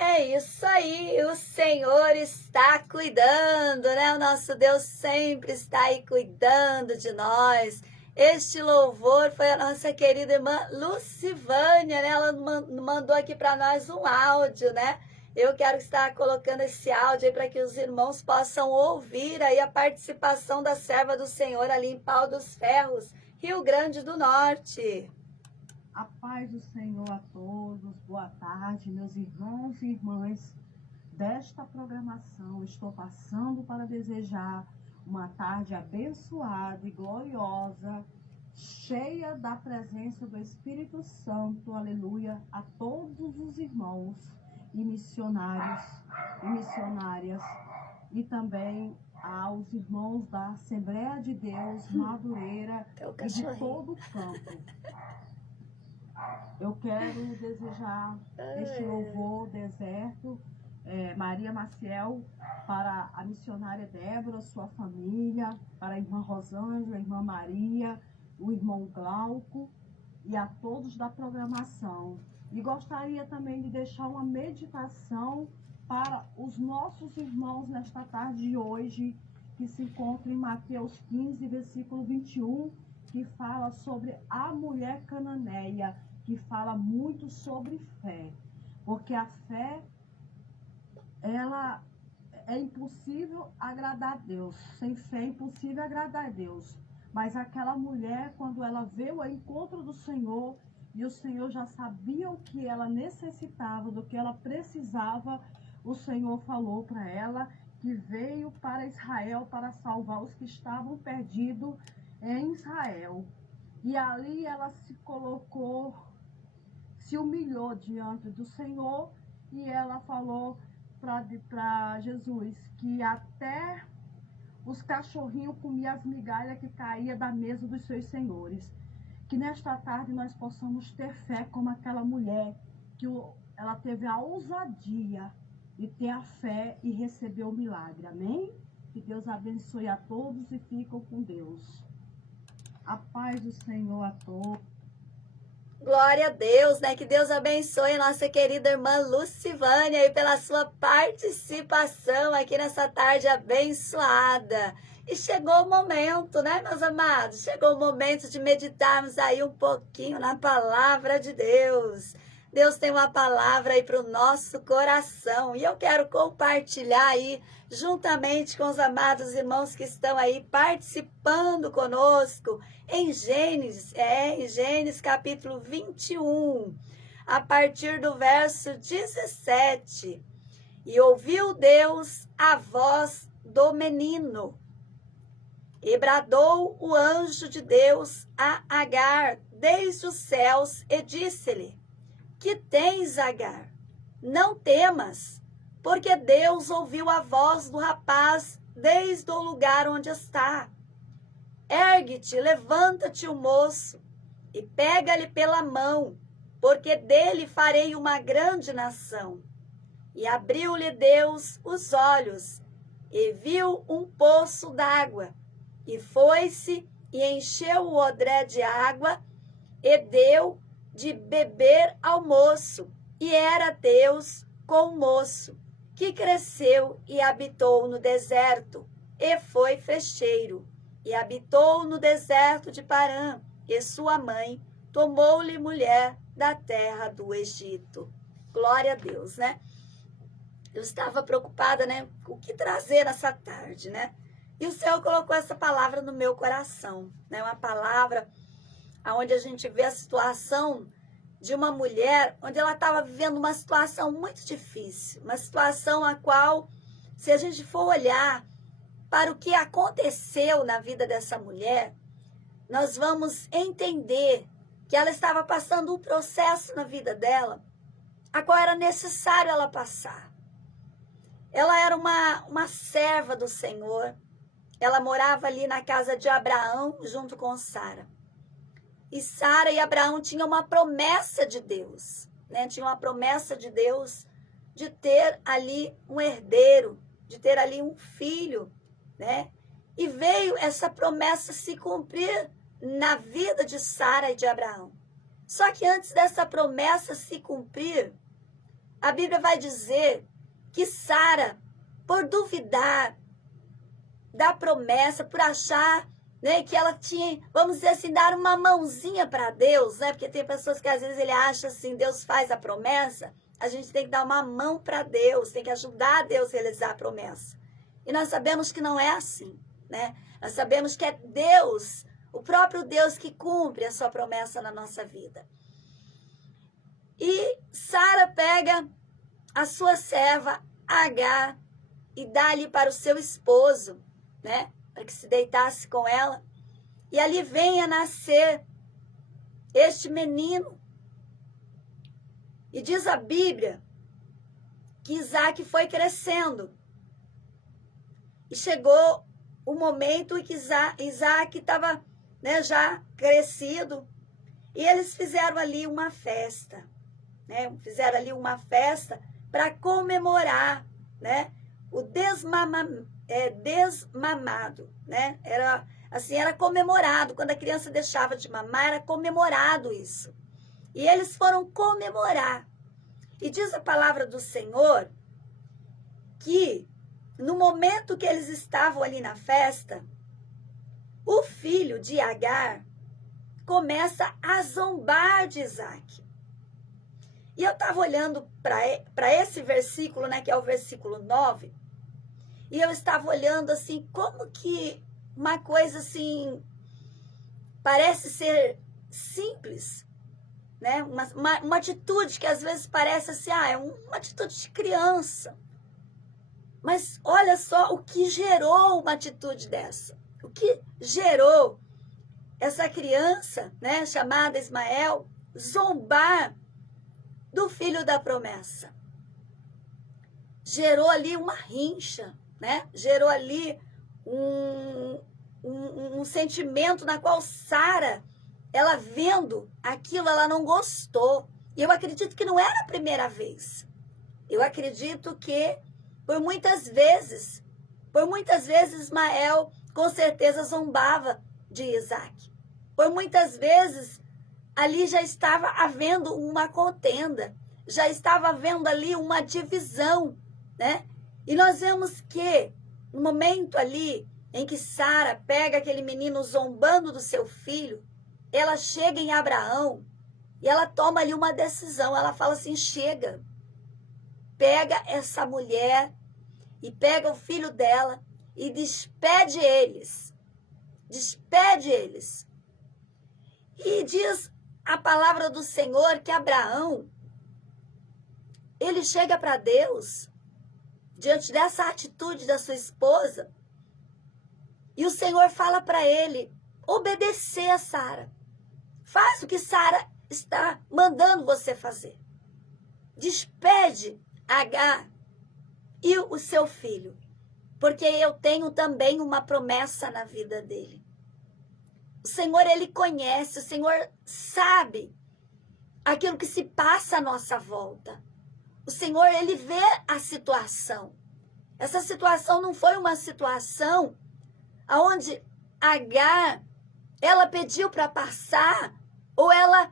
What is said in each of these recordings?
É isso aí, o Senhor está cuidando, né? O nosso Deus sempre está aí cuidando de nós. Este louvor foi a nossa querida irmã Lucivânia, né? Ela mandou aqui para nós um áudio, né? Eu quero estar colocando esse áudio aí para que os irmãos possam ouvir aí a participação da serva do Senhor ali em Pau dos Ferros, Rio Grande do Norte. A paz do Senhor a todos, boa tarde, meus irmãos e irmãs desta programação. Estou passando para desejar uma tarde abençoada e gloriosa, cheia da presença do Espírito Santo, aleluia, a todos os irmãos e missionários e missionárias e também aos irmãos da Assembleia de Deus, Madureira e de todo o campo. Eu quero desejar este louvor deserto, Maria Maciel, para a missionária Débora, sua família, para a irmã Rosângela, a irmã Maria, o irmão Glauco e a todos da programação. E gostaria também de deixar uma meditação para os nossos irmãos nesta tarde de hoje, que se encontra em Mateus 15, versículo 21, que fala sobre a mulher cananeia, que fala muito sobre fé, porque a fé, ela é impossível agradar a Deus, sem fé é impossível agradar a Deus, mas aquela mulher, quando ela veio ao encontro do Senhor, e o Senhor já sabia o que ela necessitava, do que ela precisava, o Senhor falou para ela que veio para Israel para salvar os que estavam perdidos em Israel, e ali ela se colocou, se humilhou diante do Senhor, e ela falou para Jesus que até os cachorrinhos comiam as migalhas que caíam da mesa dos seus senhores. Que nesta tarde nós possamos ter fé como aquela mulher, que ela teve a ousadia de ter a fé e receber o milagre. Amém? Que Deus abençoe a todos e fiquem com Deus. A paz do Senhor a todos. Glória a Deus, né? Que Deus abençoe a nossa querida irmã Lucivânia aí pela sua participação aqui nessa tarde abençoada. E chegou o momento, né, meus amados? Chegou o momento de meditarmos aí um pouquinho na palavra de Deus. Deus tem uma palavra aí para o nosso coração e eu quero compartilhar aí juntamente com os amados irmãos que estão aí participando conosco em Gênesis capítulo 21, a partir do verso 17. E ouviu Deus a voz do menino, e bradou o anjo de Deus a Agar desde os céus, e disse-lhe: Que tens, Agar? Não temas, porque Deus ouviu a voz do rapaz desde o lugar onde está. Ergue-te, levanta-te o moço, e pega-lhe pela mão, porque dele farei uma grande nação. E abriu-lhe Deus os olhos, e viu um poço d'água, e foi-se e encheu o odre de água, e deu de beber ao moço, e era Deus com o moço, que cresceu e habitou no deserto, e foi flecheiro, e habitou no deserto de Parã, e sua mãe tomou-lhe mulher da terra do Egito. Glória a Deus, né? Eu estava preocupada, né? O que trazer nessa tarde, né? E o Senhor colocou essa palavra no meu coração, né? Uma palavra onde a gente vê a situação de uma mulher, onde ela estava vivendo uma situação muito difícil, uma situação a qual, se a gente for olhar para o que aconteceu na vida dessa mulher, nós vamos entender que ela estava passando um processo na vida dela, a qual era necessário ela passar. Ela era uma serva do Senhor, ela morava ali na casa de Abraão, junto com Sara. E Sara e Abraão tinham uma promessa de Deus, né? Tinham uma promessa de Deus de ter ali um herdeiro, de ter ali um filho, né? E veio essa promessa se cumprir na vida de Sara e de Abraão. Só que antes dessa promessa se cumprir, a Bíblia vai dizer que Sara, por duvidar da promessa, por achar, né, que ela tinha, vamos dizer assim, dar uma mãozinha para Deus, né? Porque tem pessoas que às vezes ele acha assim, Deus faz a promessa, a gente tem que dar uma mão para Deus, tem que ajudar Deus a realizar a promessa. E nós sabemos que não é assim, né? Nós sabemos que é Deus, o próprio Deus que cumpre a sua promessa na nossa vida. E Sara pega a sua serva Agar e dá ali para o seu esposo, né? Para que se deitasse com ela. E ali vem a nascer este menino. E diz a Bíblia que Isaac foi crescendo. E chegou o momento em que Isaac estava, né, já crescido. E eles fizeram ali uma festa, né? Fizeram ali uma festa para comemorar, né, o desmamado, né? Era assim, era comemorado. Quando a criança deixava de mamar, era comemorado isso. E eles foram comemorar. E diz a palavra do Senhor que no momento que eles estavam ali na festa, o filho de Agar começa a zombar de Isaac. E eu estava olhando para esse versículo, né, que é o versículo 9, e eu estava olhando assim, como que uma coisa assim, parece ser simples, né? Uma atitude que às vezes parece assim, é uma atitude de criança. Mas olha só o que gerou uma atitude dessa. O que gerou essa criança, né, chamada Ismael, zombar do filho da promessa. Gerou ali uma rincha, né? Gerou ali um sentimento na qual Sara, ela vendo aquilo, ela não gostou. E eu acredito que não era a primeira vez. Eu acredito que por muitas vezes Ismael com certeza zombava de Isaac. Por muitas vezes ali já estava havendo uma contenda, já estava havendo ali uma divisão, né? E nós vemos que no momento ali em que Sara pega aquele menino zombando do seu filho, ela chega em Abraão e ela toma ali uma decisão. Ela fala assim, chega, pega essa mulher e pega o filho dela e despede eles. Despede eles. E diz a palavra do Senhor que Abraão, ele chega para Deus diante dessa atitude da sua esposa e o Senhor fala para ele obedecer a Sara. Faz o que Sara está mandando você fazer. Despede Agar e o seu filho, porque eu tenho também uma promessa na vida dele. O Senhor, ele conhece, o Senhor sabe aquilo que se passa à nossa volta. O Senhor, ele vê a situação. Essa situação não foi uma situação onde Agar, ela pediu para passar ou ela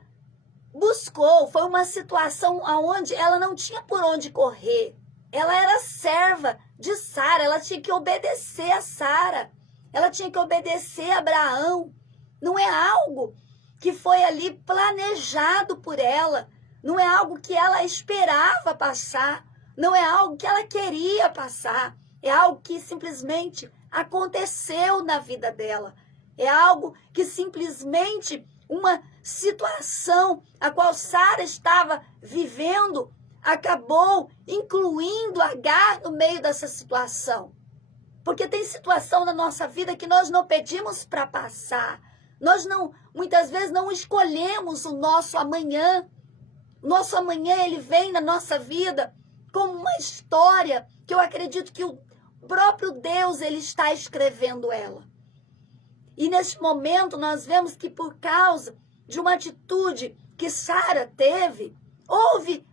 buscou. Foi uma situação onde ela não tinha por onde correr. Ela era serva de Sara, ela tinha que obedecer a Sara. Ela tinha que obedecer a Abraão. Não é algo que foi ali planejado por ela. Não é algo que ela esperava passar. Não é algo que ela queria passar. É algo que simplesmente aconteceu na vida dela. É algo que simplesmente uma situação a qual Sara estava vivendo acabou incluindo Agar no meio dessa situação. Porque tem situação na nossa vida que nós não pedimos para passar. Nós não, muitas vezes não escolhemos o nosso amanhã. O nosso amanhã, ele vem na nossa vida como uma história que eu acredito que o próprio Deus, ele está escrevendo ela. E nesse momento nós vemos que por causa de uma atitude que Sara teve, houve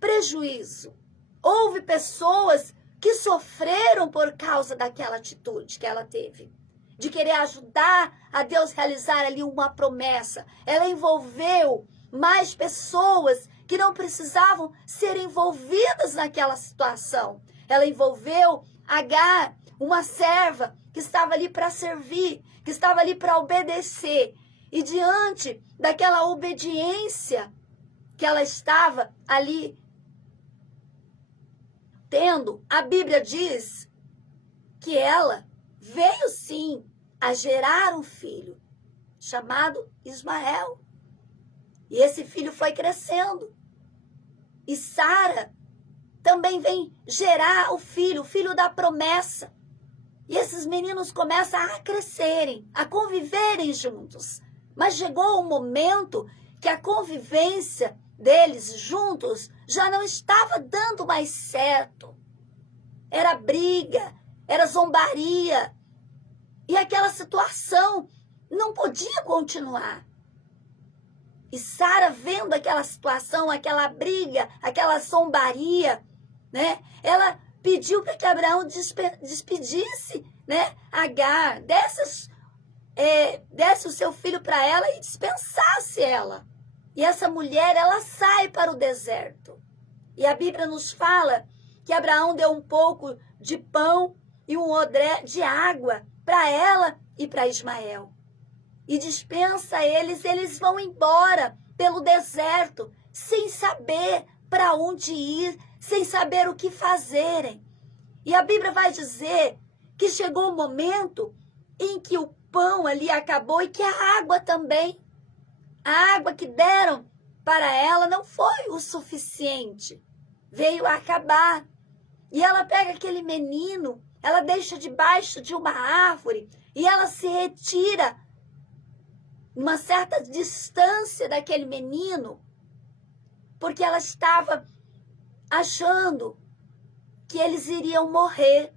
prejuízo. Houve pessoas que sofreram por causa daquela atitude que ela teve. De querer ajudar a Deus realizar ali uma promessa. Ela envolveu mais pessoas que não precisavam ser envolvidas naquela situação. Ela envolveu Agar, uma serva que estava ali para servir, que estava ali para obedecer. E diante daquela obediência que ela estava ali tendo, a Bíblia diz que ela veio sim a gerar um filho chamado Ismael. E esse filho foi crescendo. E Sara também vem gerar o filho da promessa. E esses meninos começam a crescerem, a conviverem juntos. Mas chegou um momento que a convivência deles juntos já não estava dando mais certo. Era briga, era zombaria. E aquela situação não podia continuar. E Sara, vendo aquela situação, aquela briga, aquela zombaria, né? Ela pediu para que Abraão despedisse, né, Agar, desse o seu filho para ela e dispensasse ela. E essa mulher, ela sai para o deserto. E a Bíblia nos fala que Abraão deu um pouco de pão e um odre de água para ela e para Ismael. E dispensa eles vão embora pelo deserto, sem saber para onde ir, sem saber o que fazerem. E a Bíblia vai dizer que chegou um momento em que o pão ali acabou e que a água também. A água que deram para ela não foi o suficiente, veio a acabar. E ela pega aquele menino, ela deixa debaixo de uma árvore e ela se retira uma certa distância daquele menino, porque ela estava achando que eles iriam morrer.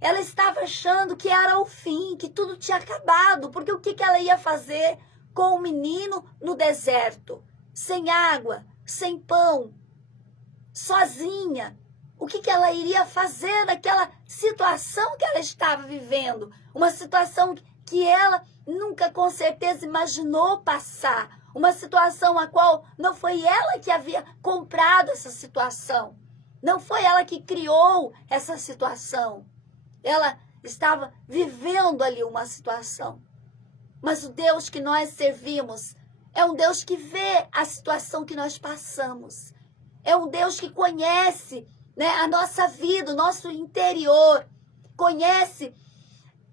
Ela estava achando que era o fim, que tudo tinha acabado, porque o que ela ia fazer com o menino no deserto? Sem água, sem pão, sozinha. O que ela iria fazer naquela situação que ela estava vivendo? Uma situação que ela nunca com certeza imaginou passar. Uma situação a qual não foi ela que havia comprado essa situação. Não foi ela que criou essa situação. Ela estava vivendo ali uma situação. Mas o Deus que nós servimos é um Deus que vê a situação que nós passamos. É um Deus que conhece, né, a nossa vida, o nosso interior. Conhece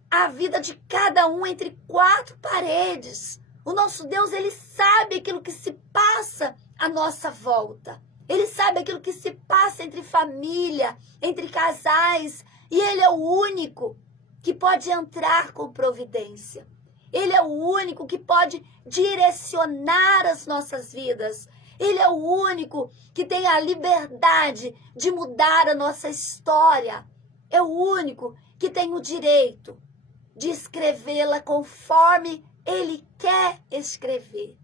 a vida de cada um entre quatro paredes. O nosso Deus, ele sabe aquilo que se passa à nossa volta. Ele sabe aquilo que se passa entre família, entre casais. E ele é o único que pode entrar com providência. Ele é o único que pode direcionar as nossas vidas. Ele é o único que tem a liberdade de mudar a nossa história. É o único que tem o direito de escrevê-la conforme ele quer escrever.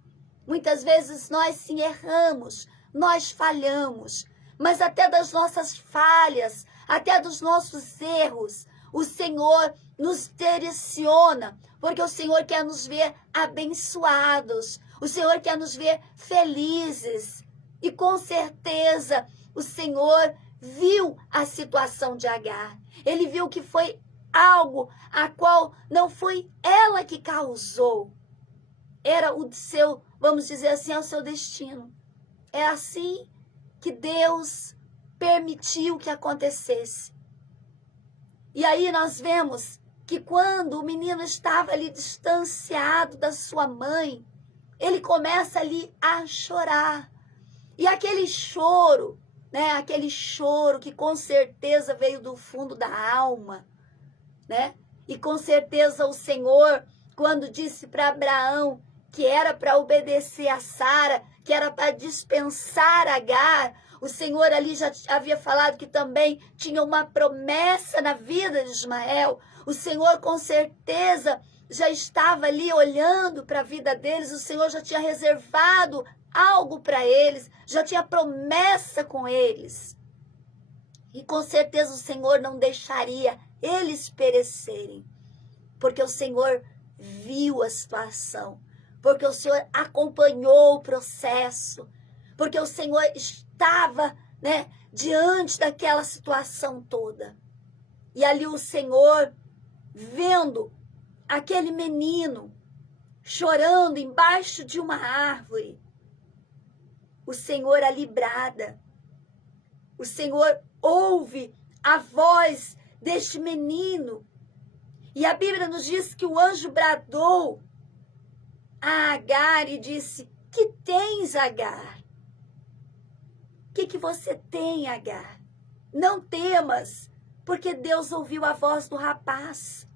Muitas vezes nós sim erramos, nós falhamos, mas até das nossas falhas, até dos nossos erros, o Senhor nos direciona, porque o Senhor quer nos ver abençoados, o Senhor quer nos ver felizes. E com certeza o Senhor viu a situação de Agar. Ele viu que foi algo a qual não foi ela que causou. Era o seu, vamos dizer assim, é o seu destino. É assim que Deus permitiu que acontecesse. E aí nós vemos que quando o menino estava ali distanciado da sua mãe, ele começa ali a chorar. E aquele choro, né, aquele choro que com certeza veio do fundo da alma, né? E com certeza o Senhor, quando disse para Abraão que era para obedecer a Sara, que era para dispensar Agar, o Senhor ali já havia falado que também tinha uma promessa na vida de Ismael. O Senhor com certeza já estava ali olhando para a vida deles, o Senhor já tinha reservado algo para eles, já tinha promessa com eles. E com certeza o Senhor não deixaria eles perecerem, porque o Senhor viu a situação, porque o Senhor acompanhou o processo, porque o Senhor estava, né, diante daquela situação toda. E ali o Senhor, vendo aquele menino chorando embaixo de uma árvore, o Senhor ali brada. O Senhor ouve a voz deste menino. E a Bíblia nos diz que o anjo bradou a Agar e disse: que tens, Agar? O que você tem, Agar? Não temas, porque Deus ouviu a voz do rapaz.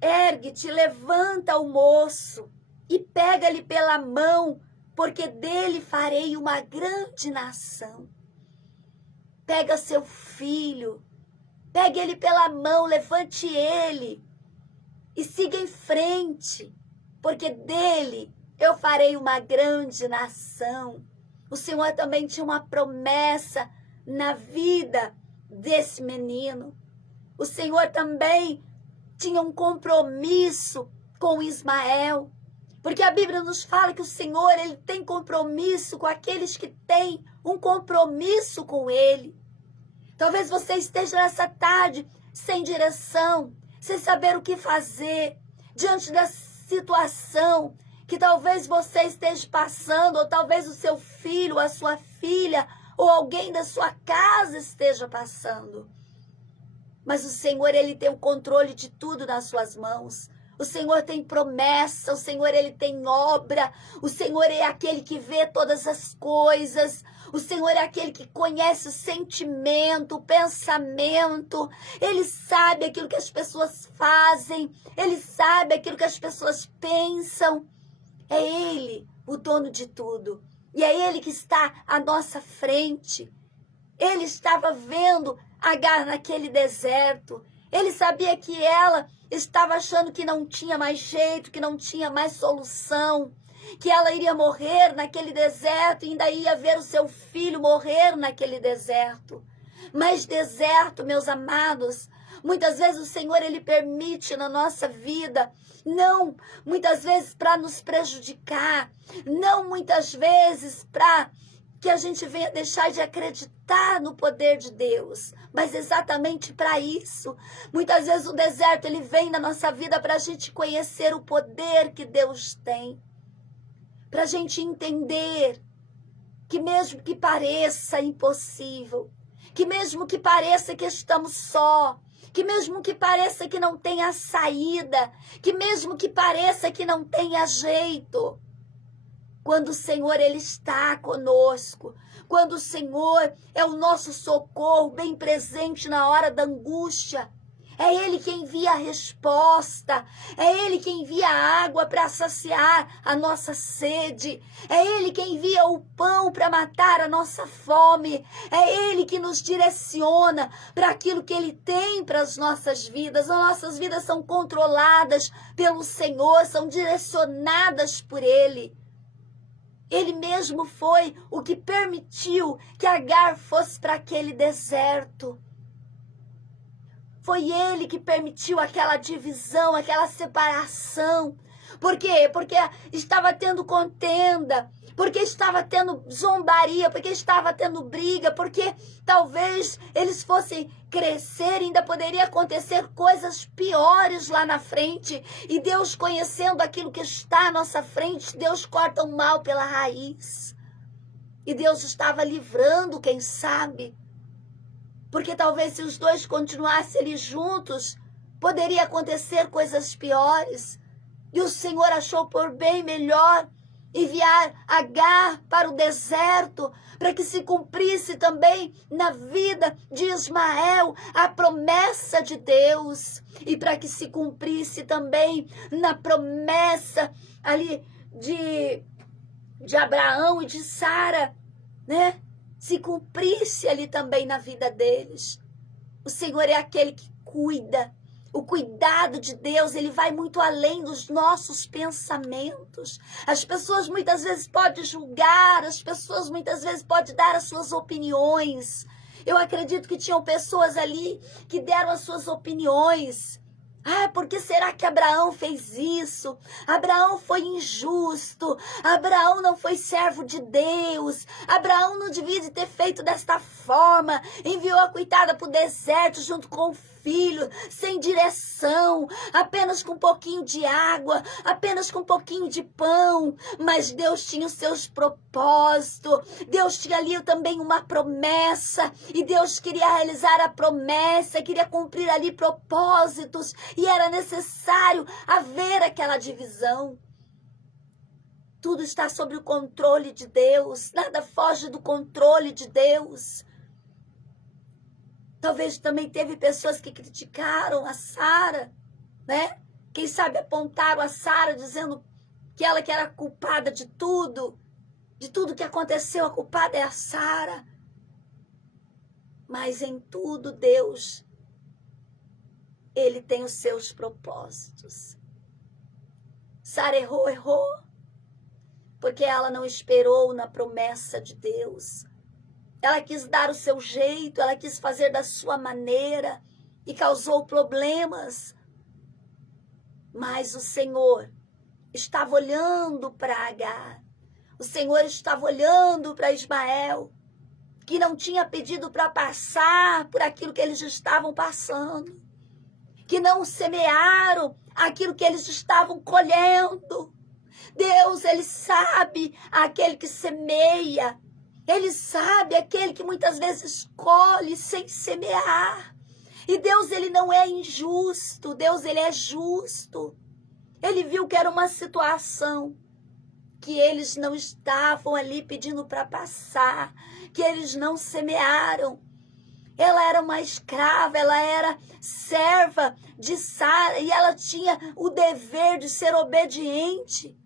Ergue-te, levanta o moço e pega-lhe pela mão, porque dele farei uma grande nação. Pega seu filho, pegue ele pela mão, levante ele e siga em frente, porque dele eu farei uma grande nação. O Senhor também tinha uma promessa na vida desse menino. O Senhor também tinha um compromisso com Ismael, porque a Bíblia nos fala que o Senhor, ele tem compromisso com aqueles que têm um compromisso com ele. Talvez você esteja nessa tarde sem direção, sem saber o que fazer, diante da situação que talvez você esteja passando, ou talvez o seu filho, a sua filha, ou alguém da sua casa esteja passando. Mas o Senhor, ele tem o controle de tudo nas suas mãos. O Senhor tem promessa, o Senhor, ele tem obra. O Senhor é aquele que vê todas as coisas. O Senhor é aquele que conhece o sentimento, o pensamento. Ele sabe aquilo que as pessoas fazem. Ele sabe aquilo que as pessoas pensam. É Ele o dono de tudo. E é Ele que está à nossa frente. Ele estava vendo Agar naquele deserto. Ele sabia que ela estava achando que não tinha mais jeito, que não tinha mais solução, que ela iria morrer naquele deserto e ainda ia ver o seu filho morrer naquele deserto. Mas deserto, meus amados, muitas vezes o Senhor, ele permite na nossa vida, não muitas vezes para nos prejudicar, não muitas vezes para que a gente venha deixar de acreditar no poder de Deus, mas exatamente para isso. Muitas vezes o deserto, ele vem na nossa vida para a gente conhecer o poder que Deus tem, para a gente entender que mesmo que pareça impossível, que mesmo que pareça que estamos só, que mesmo que pareça que não tenha saída, que mesmo que pareça que não tenha jeito, quando o Senhor, ele está conosco, quando o Senhor é o nosso socorro bem presente na hora da angústia, é Ele que envia a resposta, é Ele que envia a água para saciar a nossa sede, é Ele que envia o pão para matar a nossa fome, é Ele que nos direciona para aquilo que Ele tem para as nossas vidas. As nossas vidas são controladas pelo Senhor, são direcionadas por Ele. Ele mesmo foi o que permitiu que Agar fosse para aquele deserto. Foi ele que permitiu aquela divisão, aquela separação. Por quê? Porque estava tendo contenda, porque estava tendo zombaria, porque estava tendo briga, porque talvez eles fossem crescer e ainda poderia acontecer coisas piores lá na frente. E Deus, conhecendo aquilo que está à nossa frente, Deus corta o mal pela raiz. E Deus estava livrando, quem sabe, porque talvez se os dois continuassem ali juntos, poderia acontecer coisas piores. E o Senhor achou por bem melhor enviar Agar para o deserto, para que se cumprisse também na vida de Ismael a promessa de Deus, e para que se cumprisse também na promessa ali de Abraão e de Sara, né? Se cumprisse ali também na vida deles. O Senhor é aquele que cuida. O cuidado de Deus, ele vai muito além dos nossos pensamentos. As pessoas muitas vezes podem julgar, as pessoas muitas vezes podem dar as suas opiniões. Eu acredito que tinham pessoas ali que deram as suas opiniões. Ah, por que será que Abraão fez isso? Abraão foi injusto. Abraão não foi servo de Deus. Abraão não devia de ter feito desta forma. Enviou a coitada para o deserto junto com o filho, sem direção, apenas com um pouquinho de água, apenas com um pouquinho de pão. Mas Deus tinha os seus propósitos. Deus tinha ali também uma promessa. E Deus queria realizar a promessa, queria cumprir ali propósitos. E era necessário haver aquela divisão. Tudo está sob o controle de Deus. Nada foge do controle de Deus. Talvez também teve pessoas que criticaram a Sara, né? Quem sabe apontaram a Sara dizendo que ela que era culpada de tudo que aconteceu, a culpada é a Sara. Mas em tudo Deus, Ele tem os seus propósitos. Sara errou, porque ela não esperou na promessa de Deus. Ela quis dar o seu jeito, ela quis fazer da sua maneira e causou problemas. Mas o Senhor estava olhando para Agar. O Senhor estava olhando para Ismael, que não tinha pedido para passar por aquilo que eles estavam passando, que não semearam aquilo que eles estavam colhendo. Deus, Ele sabe aquele que semeia. Ele sabe aquele que muitas vezes colhe sem semear. E Deus, Ele não é injusto. Deus, Ele é justo. Ele viu que era uma situação que eles não estavam ali pedindo para passar, que eles não semearam. Ela era uma escrava, ela era serva de Sara e ela tinha o dever de ser obediente.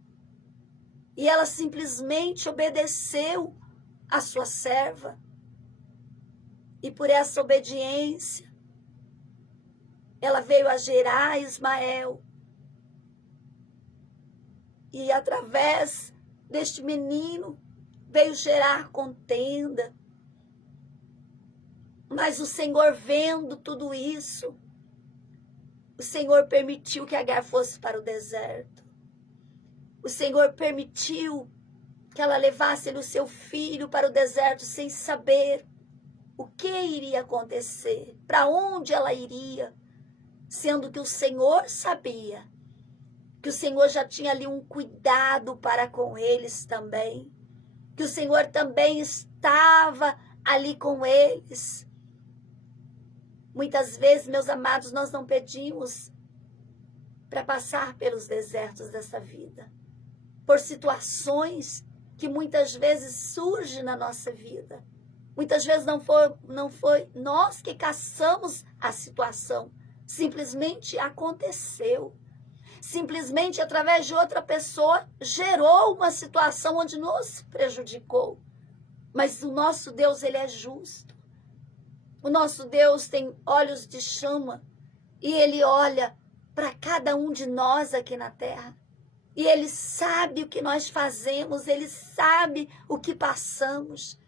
E ela simplesmente obedeceu a sua serva. E por essa obediência, ela veio a gerar Ismael. E através deste menino, veio gerar contenda. Mas o Senhor, vendo tudo isso, o Senhor permitiu que Agar fosse para o deserto. O Senhor permitiu que ela levasse o seu filho para o deserto sem saber o que iria acontecer, para onde ela iria, sendo que o Senhor sabia, que o Senhor já tinha ali um cuidado para com eles também, que o Senhor também estava ali com eles. Muitas vezes, meus amados, nós não pedimos para passar pelos desertos dessa vida, por situações que muitas vezes surgem na nossa vida. Muitas vezes não foi nós que caçamos a situação, simplesmente aconteceu. Simplesmente através de outra pessoa gerou uma situação onde nos prejudicou. Mas o nosso Deus, Ele é justo. O nosso Deus tem olhos de chama e Ele olha para cada um de nós aqui na terra. E Ele sabe o que nós fazemos, Ele sabe o que passamos.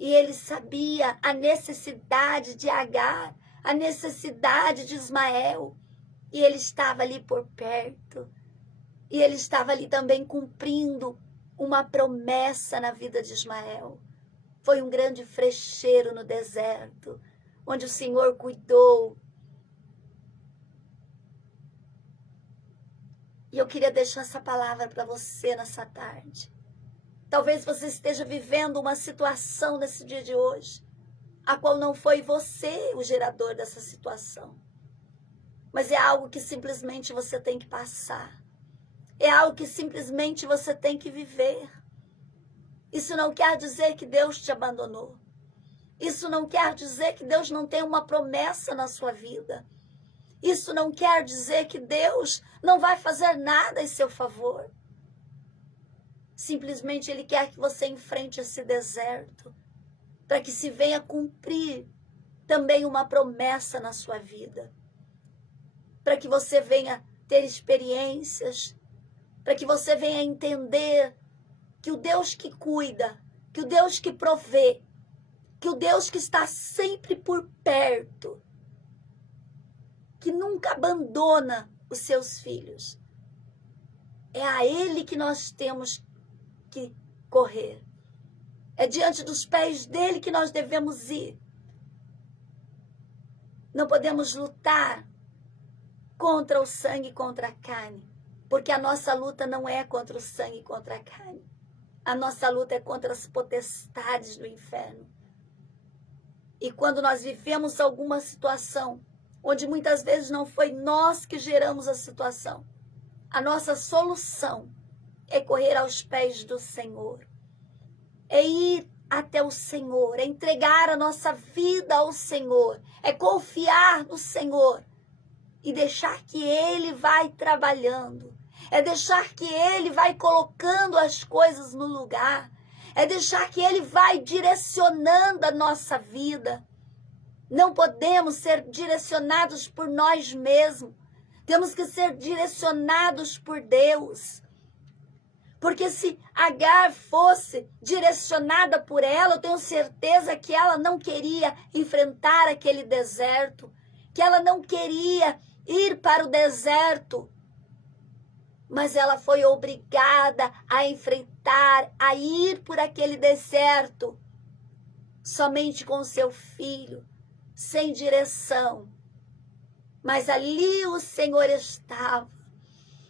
E Ele sabia a necessidade de Agar, a necessidade de Ismael. E Ele estava ali por perto. E Ele estava ali também cumprindo uma promessa na vida de Ismael. Foi um grande frecheiro no deserto, onde o Senhor cuidou. E eu queria deixar essa palavra para você nessa tarde. Talvez você esteja vivendo uma situação nesse dia de hoje, a qual não foi você o gerador dessa situação. Mas é algo que simplesmente você tem que passar. É algo que simplesmente você tem que viver. Isso não quer dizer que Deus te abandonou. Isso não quer dizer que Deus não tem uma promessa na sua vida. Isso não quer dizer que Deus não vai fazer nada em seu favor. Simplesmente Ele quer que você enfrente esse deserto, para que se venha cumprir também uma promessa na sua vida. Para que você venha ter experiências, para que você venha entender que o Deus que cuida, que o Deus que provê, que o Deus que está sempre por perto, que nunca abandona os seus filhos. É a Ele que nós temos que correr. É diante dos pés dele que nós devemos ir. Não podemos lutar contra o sangue e contra a carne, porque a nossa luta não é contra o sangue e contra a carne. A nossa luta é contra as potestades do inferno. E quando nós vivemos alguma situação, onde muitas vezes não foi nós que geramos a situação, a nossa solução é correr aos pés do Senhor. É ir até o Senhor, é entregar a nossa vida ao Senhor, é confiar no Senhor e deixar que Ele vai trabalhando, é deixar que Ele vai colocando as coisas no lugar, é deixar que Ele vai direcionando a nossa vida. Não podemos ser direcionados por nós mesmos, temos que ser direcionados por Deus. Porque se Agar fosse direcionada por ela, eu tenho certeza que ela não queria enfrentar aquele deserto, que ela não queria ir para o deserto. Mas ela foi obrigada a enfrentar, a ir por aquele deserto, somente com seu filho, sem direção. Mas ali o Senhor estava.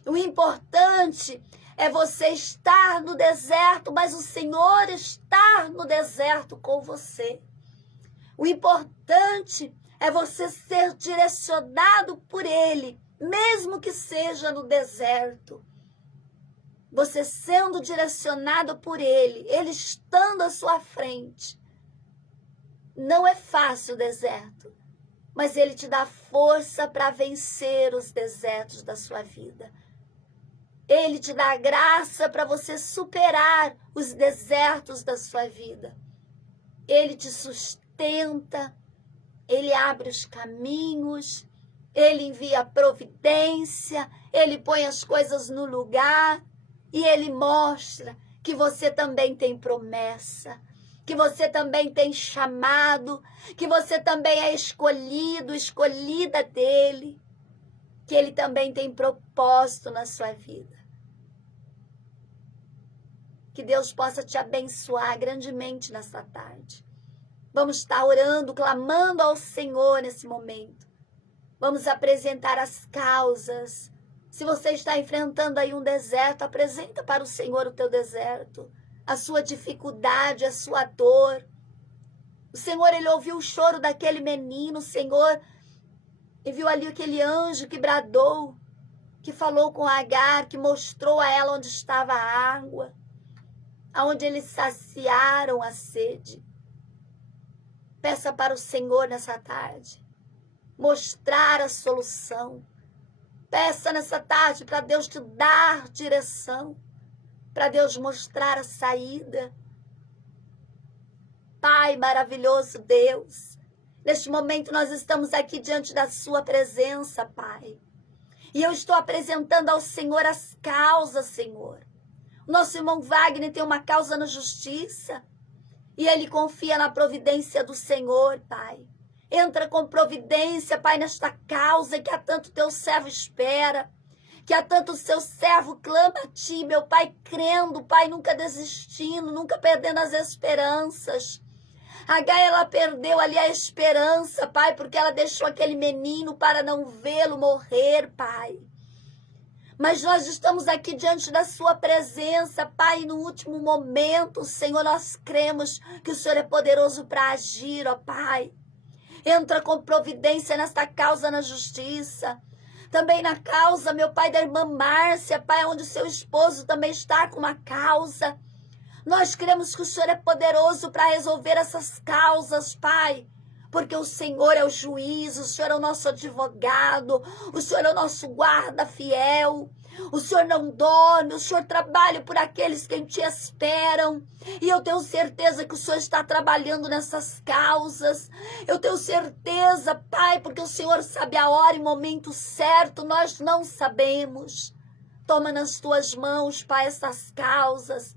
O importante é você estar no deserto, mas o Senhor estar no deserto com você. O importante é você ser direcionado por Ele, mesmo que seja no deserto. Você sendo direcionado por Ele, Ele estando à sua frente. Não é fácil o deserto, mas Ele te dá força para vencer os desertos da sua vida. Ele te dá graça para você superar os desertos da sua vida. Ele te sustenta, Ele abre os caminhos, Ele envia a providência, Ele põe as coisas no lugar e Ele mostra que você também tem promessa, que você também tem chamado, que você também é escolhido, escolhida dEle, que Ele também tem propósito na sua vida. Que Deus possa te abençoar grandemente nessa tarde. Vamos estar orando, clamando ao Senhor nesse momento. Vamos apresentar as causas. Se você está enfrentando aí um deserto, apresenta para o Senhor o teu deserto, a sua dificuldade, a sua dor. O Senhor, Ele ouviu o choro daquele menino, o Senhor, e viu ali aquele anjo que bradou, que falou com Agar, que mostrou a ela onde estava a água, aonde eles saciaram a sede. Peça para o Senhor nessa tarde mostrar a solução. Peça nessa tarde para Deus te dar direção, para Deus mostrar a saída. Pai maravilhoso Deus, neste momento nós estamos aqui diante da sua presença, Pai. E eu estou apresentando ao Senhor as causas, Senhor. Nosso irmão Wagner tem uma causa na justiça e ele confia na providência do Senhor, Pai. Entra com providência, Pai, nesta causa que há tanto teu servo espera, que há tanto o seu servo clama a Ti, meu Pai, crendo, Pai, nunca desistindo, nunca perdendo as esperanças. Agar, ela perdeu ali a esperança, Pai, porque ela deixou aquele menino para não vê-lo morrer, Pai. Mas nós estamos aqui diante da sua presença, Pai, no último momento, Senhor, nós cremos que o Senhor é poderoso para agir, ó Pai. Entra com providência nesta causa na justiça. Também na causa, meu Pai, da irmã Márcia, Pai, onde o seu esposo também está com uma causa. Nós cremos que o Senhor é poderoso para resolver essas causas, Pai. Porque o Senhor é o juiz, o Senhor é o nosso advogado, o Senhor é o nosso guarda fiel. O Senhor não dorme, o Senhor trabalha por aqueles que te esperam. E eu tenho certeza que o Senhor está trabalhando nessas causas. Eu tenho certeza, Pai, porque o Senhor sabe a hora e o momento certo, nós não sabemos. Toma nas tuas mãos, Pai, essas causas.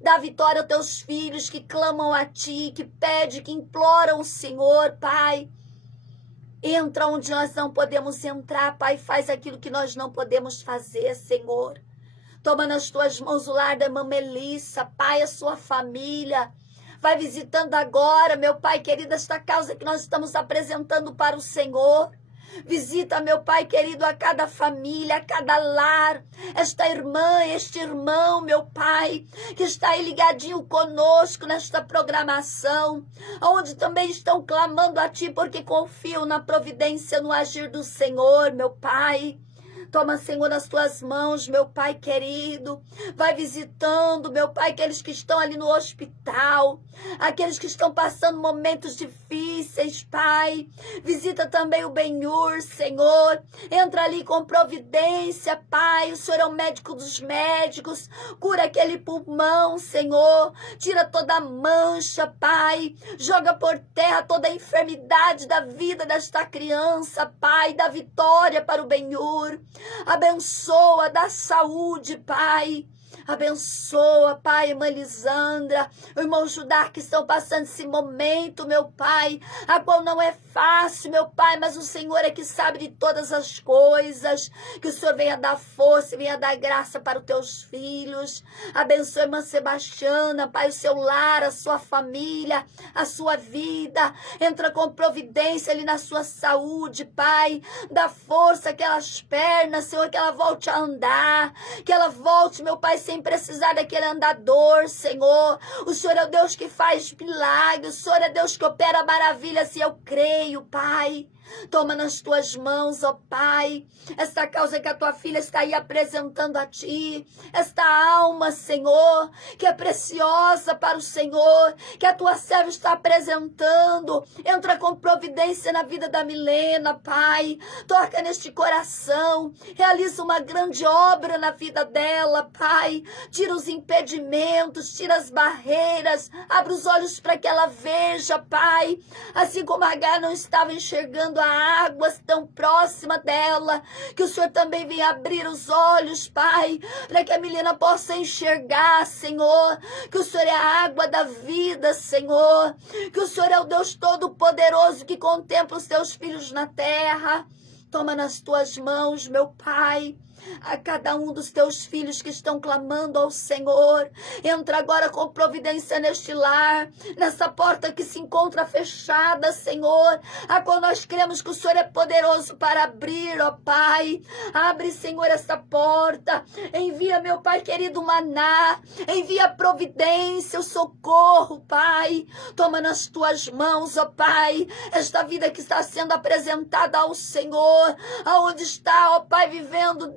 Dá vitória aos teus filhos que clamam a Ti, que pedem, que imploram o Senhor, Pai. Entra onde nós não podemos entrar, Pai, faz aquilo que nós não podemos fazer, Senhor. Toma nas tuas mãos o lar da irmã Melissa, Pai, a sua família. Vai visitando agora, meu Pai querido, esta causa que nós estamos apresentando para o Senhor. Visita, meu Pai querido, a cada família, a cada lar, esta irmã, este irmão, meu Pai, que está aí ligadinho conosco nesta programação, onde também estão clamando a Ti, porque confiam na providência, no agir do Senhor, meu Pai. Toma, Senhor, nas tuas mãos, meu Pai querido. Vai visitando, meu Pai, aqueles que estão ali no hospital, aqueles que estão passando momentos difíceis, Pai. Visita também o Benhur, Senhor. Entra ali com providência, Pai. O Senhor é o médico dos médicos. Cura aquele pulmão, Senhor. Tira toda a mancha, Pai. Joga por terra toda a enfermidade da vida desta criança, Pai. Dá vitória para o Benhur. Abençoa, dá saúde, Pai. Abençoa, Pai, irmã Lisandra, o irmão Judá, que estão passando esse momento, meu Pai, a qual não é fácil, meu Pai, mas o Senhor é que sabe de todas as coisas. Que o Senhor venha dar força, venha dar graça para os teus filhos. Abençoa a irmã Sebastiana, Pai, o seu lar, a sua família, a sua vida. Entra com providência ali na sua saúde, Pai. Dá força àquelas pernas, Senhor, que ela volte a andar, que ela volte, meu Pai, sem precisar daquele andador, Senhor. O Senhor é o Deus que faz milagres, o Senhor é Deus que opera maravilhas, e eu creio, Pai. Toma nas tuas mãos, ó Pai, esta causa que a tua filha está aí apresentando a ti, esta alma, Senhor, que é preciosa para o Senhor, que a tua serva está apresentando. Entra com providência na vida da Milena, Pai. Toca neste coração, realiza uma grande obra na vida dela, Pai. Tira os impedimentos, tira as barreiras, abre os olhos para que ela veja, Pai. Assim como Agar não estava enxergando a água tão próxima dela, que o Senhor também venha abrir os olhos, Pai, para que a Milena possa enxergar, Senhor, que o Senhor é a água da vida, Senhor, que o Senhor é o Deus Todo-Poderoso que contempla os teus filhos na terra. Toma nas tuas mãos, meu Pai, a cada um dos teus filhos que estão clamando ao Senhor. Entra agora com providência neste lar, nessa porta que se encontra fechada, Senhor, a qual nós cremos que o Senhor é poderoso para abrir, ó Pai. Abre, Senhor, essa porta. Envia, meu Pai querido, o maná. Envia a providência, o socorro, Pai. Toma nas tuas mãos, ó Pai, esta vida que está sendo apresentada ao Senhor, aonde está, ó Pai, vivendo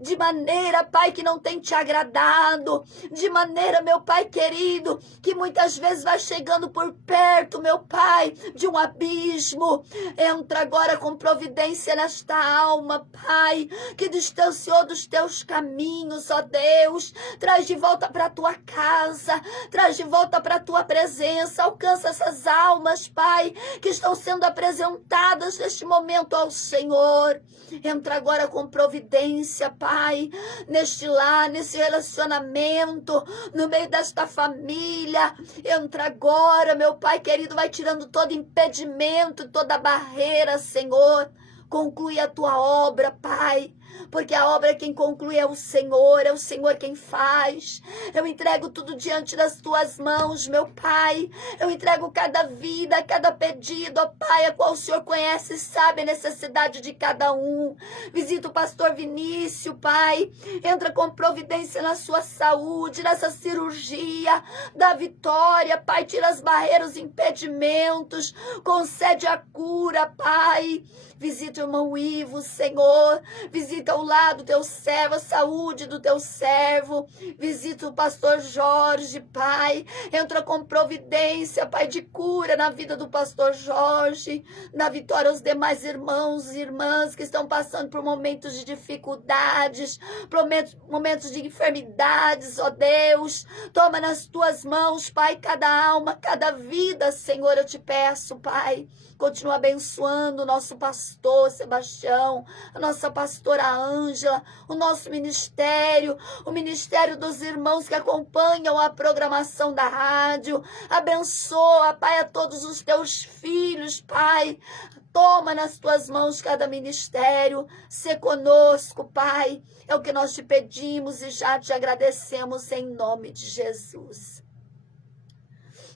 de maneira, Pai, que não tem te agradado, de maneira, meu Pai querido, que muitas vezes vai chegando por perto, meu Pai, de um abismo. Entra agora com providência nesta alma, Pai, que distanciou dos teus caminhos, ó Deus. Traz de volta para a tua casa, traz de volta para a tua presença. Alcança essas almas, Pai, que estão sendo apresentadas neste momento ao Senhor. Entra agora com providência, Pai, neste lar, nesse relacionamento, no meio desta família. Entra agora, meu Pai querido, vai tirando todo impedimento, toda barreira, Senhor. Conclui a tua obra, Pai, porque a obra quem conclui é o Senhor quem faz. Eu entrego tudo diante das tuas mãos, meu Pai. Eu entrego cada vida, cada pedido, ó Pai, a qual o Senhor conhece e sabe a necessidade de cada um. Visita o pastor Vinícius, Pai. Entra com providência na sua saúde, nessa cirurgia. Dá vitória, Pai. Tira as barreiras, os impedimentos. Concede a cura, Pai. Visita o irmão Ivo, Senhor. Visita o lado do teu servo, a saúde do teu servo. Visita o pastor Jorge, Pai. Entra com providência, Pai, de cura na vida do pastor Jorge. Dá vitória aos demais irmãos e irmãs que estão passando por momentos de dificuldades, momentos de enfermidades, ó Deus. Toma nas tuas mãos, Pai, cada alma, cada vida, Senhor, eu te peço, Pai. Continua abençoando o nosso pastor Sebastião, a nossa pastora da Ângela, o nosso ministério, o ministério dos irmãos que acompanham a programação da rádio. Abençoa, Pai, a todos os teus filhos, Pai. Toma nas tuas mãos cada ministério, sê conosco, Pai. É o que nós te pedimos e já te agradecemos em nome de Jesus.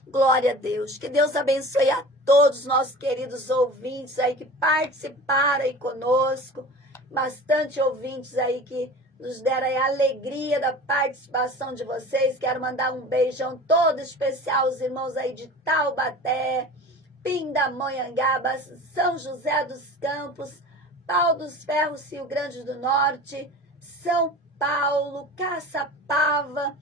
Glória a Deus. Que Deus abençoe a todos os nossos queridos ouvintes aí que participaram aí conosco. Bastante ouvintes aí que nos deram aí a alegria da participação de vocês. Quero mandar um beijão todo especial aos irmãos aí de Taubaté, Pindamonhangaba, São José dos Campos, Pau dos Ferros, Rio Grande do Norte, São Paulo, Caçapava.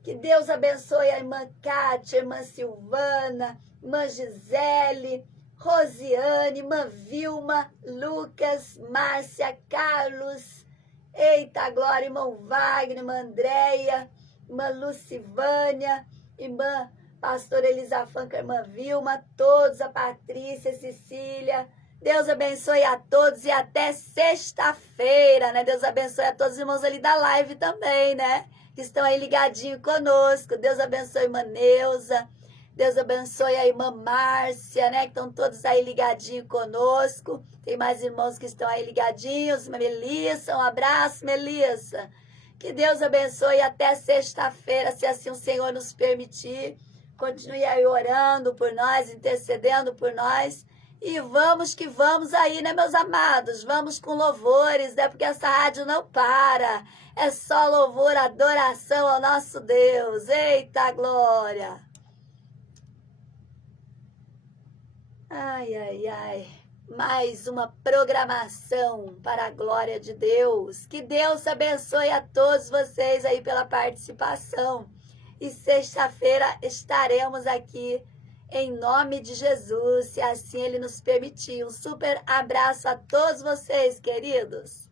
Que Deus abençoe a irmã Kátia, a irmã Silvana, irmã Gisele, Rosiane, irmã Vilma, Lucas, Márcia, Carlos, eita glória, irmão Wagner, irmã Andréia, irmã Lucivânia, irmã pastora Elisafanca, irmã Vilma, todos, a Patrícia, Cecília. Deus abençoe a todos e até sexta-feira, né? Deus abençoe a todos os irmãos ali da live também, né? Que estão aí ligadinho conosco. Deus abençoe a irmã Neuza. Deus abençoe a irmã Márcia, né? Que estão todos aí ligadinho conosco. Tem mais irmãos que estão aí ligadinhos. Melissa, um abraço, Melissa. Que Deus abençoe até sexta-feira, se assim o Senhor nos permitir. Continue aí orando por nós, intercedendo por nós. E vamos que vamos aí, né, meus amados? Vamos com louvores, né? Porque essa rádio não para. É só louvor, adoração ao nosso Deus. Eita glória! Ai, ai, ai. Mais uma programação para a glória de Deus. Que Deus abençoe a todos vocês aí pela participação. E sexta-feira estaremos aqui em nome de Jesus, se assim Ele nos permitir. Um super abraço a todos vocês, queridos.